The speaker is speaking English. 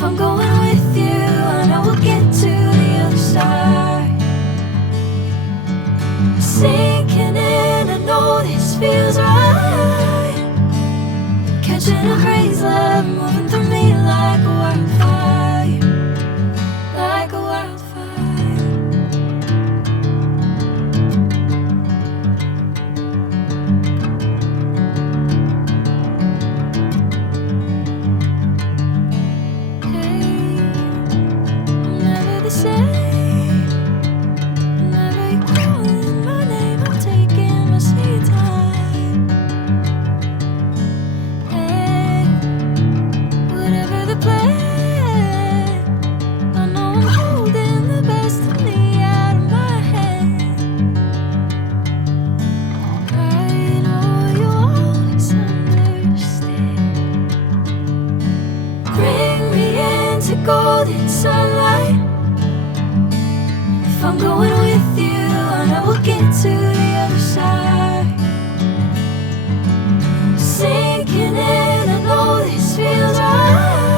If I'm going with you, I know we'll get to the other side. Sinking in, I know this feels right. Catching a crazy love, moving through me like a wildfire, like a wildfire. Hey, I'm never the same. Whenever you're calling my name, I'm taking my sweet time. Hey, whatever the plan, I know I'm holding the best of me out of my hand. I know you'll always understand. Bring me into golden sunlight. If I'm going with you, I know we'll get to the other side. Sinking in, I know this feels right.